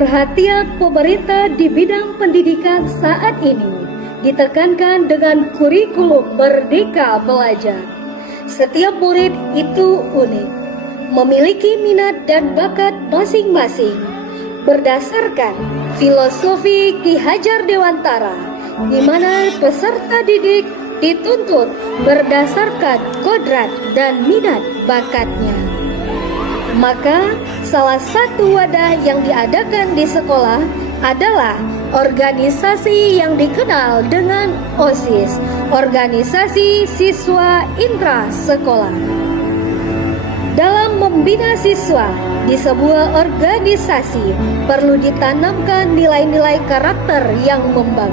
Perhatian pemerintah di bidang pendidikan saat ini ditekankan dengan kurikulum Merdeka Belajar. Setiap murid itu unik, memiliki minat dan bakat masing-masing. Berdasarkan filosofi Ki Hajar Dewantara, di mana peserta didik dituntut berdasarkan kodrat dan minat bakatnya. Maka salah satu wadah yang diadakan di sekolah adalah organisasi yang dikenal dengan OSIS, Organisasi Siswa Intra Sekolah. Dalam membina siswa di sebuah organisasi perlu ditanamkan nilai-nilai karakter yang membangun.